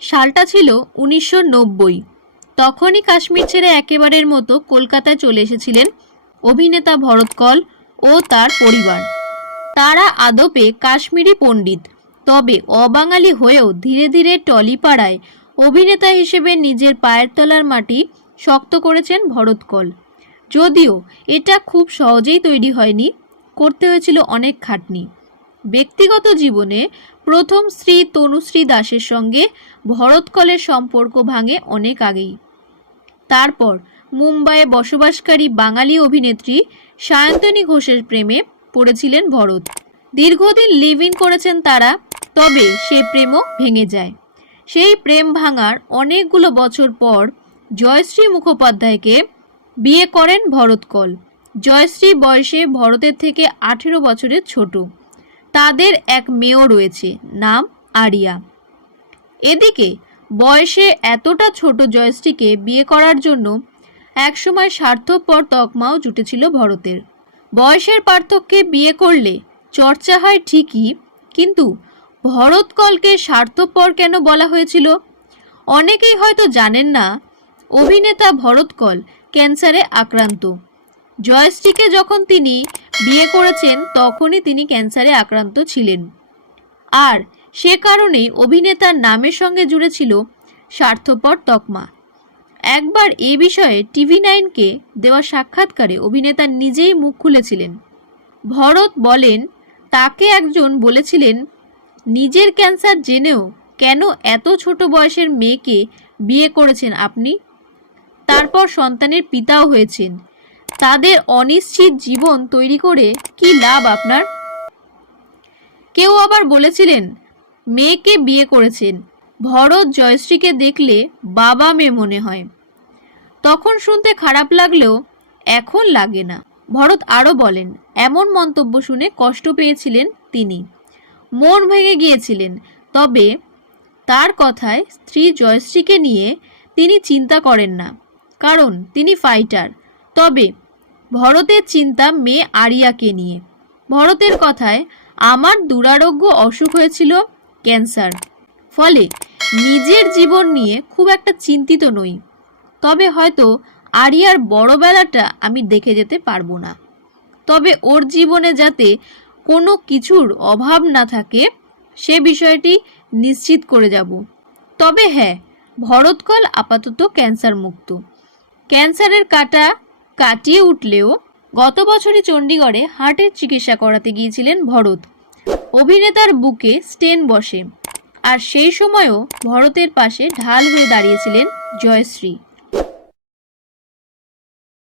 সালটা ছিল উনিশশো নব্বই। তখনই কাশ্মীর ছেড়ে একেবারের মতো কলকাতায় চলে এসেছিলেন অভিনেতা ভরত কল ও তার পরিবার। তারা আদপে কাশ্মীরি পণ্ডিত, তবে অবাঙালি হয়েও ধীরে ধীরে টলিপাড়ায় অভিনেতা হিসেবে নিজের পায়ের তলার মাটি শক্ত করেছেন ভরত কল। যদিও এটা খুব সহজেই তৈরি হয়নি, করতে হয়েছিল অনেক খাটনি। ব্যক্তিগত জীবনে প্রথম শ্রী তনুশ্রী দাসের সঙ্গে ভরতকলের সম্পর্ক ভাঙে অনেক আগেই। তারপর মুম্বাইয়ে বসবাসকারী বাঙালি অভিনেত্রী সায়ন্তনী ঘোষের প্রেমে পড়েছিলেন ভরত। দীর্ঘদিন লিভ ইন করেছেন তারা, তবে সে প্রেমও ভেঙে যায়। সেই প্রেম ভাঙার অনেকগুলো বছর পর জয়শ্রী মুখোপাধ্যায়কে বিয়ে করেন ভরতকল। জয়শ্রী বয়সে ভরতের থেকে আঠেরো বছরের ছোট। তাদের এক মেয়েও রয়েছে, নাম আরিয়া। এদিকে, বয়সে এতটা ছোট জয়শ্রীকে বিয়ে করার জন্য একসময় স্বার্থপর তকমাও জুটেছিল ভরতের। বয়সের পার্থক্যে বিয়ে করলে চর্চা হয় ঠিকই, কিন্তু ভরত কলকে স্বার্থপর কেন বলা হয়েছিল? অনেকেই হয়তো জানেন না, অভিনেতা ভরত কল ক্যান্সারে আক্রান্ত। জয়শ্রীকে যখন তিনি বিয়ে করেছেন, তখনই তিনি ক্যান্সারে আক্রান্ত ছিলেন। আর সে কারণেই অভিনেতার নামের সঙ্গে জুড়েছিল স্বার্থপর তকমা। একবার এ বিষয়ে টিভি নাইনকে দেওয়া সাক্ষাৎকারে অভিনেতা নিজেই মুখ খুলেছিলেন। ভরত বলেন, তাকে একজন বলেছিলেন, নিজের ক্যান্সার জেনেও কেন এত ছোট বয়সের মেয়েকে বিয়ে করেছেন আপনি? তারপর সন্তানের পিতাও হয়েছেন। তাদের অনিশ্চিত জীবন তৈরি করে কি লাভ আপনার? কেউ আবার বলেছিলেন, মেয়েকে বিয়ে করেছেন। ভরত জয়শ্রীকে দেখলে বাবা মেয়ে মনে হয়। তখন শুনতে খারাপ লাগলেও এখন লাগে না। ভরত আরও বলেন, এমন মন্তব্য শুনে কষ্ট পেয়েছিলেন তিনি। মন ভেঙে গিয়েছিলেন। তবে তার কথায় স্ত্রী জয়শ্রীকে নিয়ে তিনি চিন্তা করেন না। কারণ তিনি ফাইটার তবে ভরতের চিন্তা মেয়ে আরিয়াকে নিয়ে। ভরতের কথায়, আমার দুরারোগ্য অসুখ হয়েছিল ক্যান্সার। ফলে নিজের জীবন নিয়ে খুব একটা চিন্তিত নই। তবে হয়তো আরিয়ার বড়বেলাটা আমি দেখে যেতে পারব না। তবে ওর জীবনে যাতে কোনো কিছুর অভাব না থাকে, সে বিষয়টি নিশ্চিত করে যাব। তবে হ্যাঁ ভরতকল আপাতত ক্যান্সার মুক্ত ক্যান্সারের কাটা কাটিয়ে উঠলেও গত বছরই চণ্ডীগড়ে হার্টের চিকিৎসা করাতে গিয়েছিলেন ভরত। অভিনেতার বুকে স্টেন বসে। আর সেই সময়ও ভরতের পাশে ঢাল হয়ে দাঁড়িয়েছিলেন জয়শ্রী।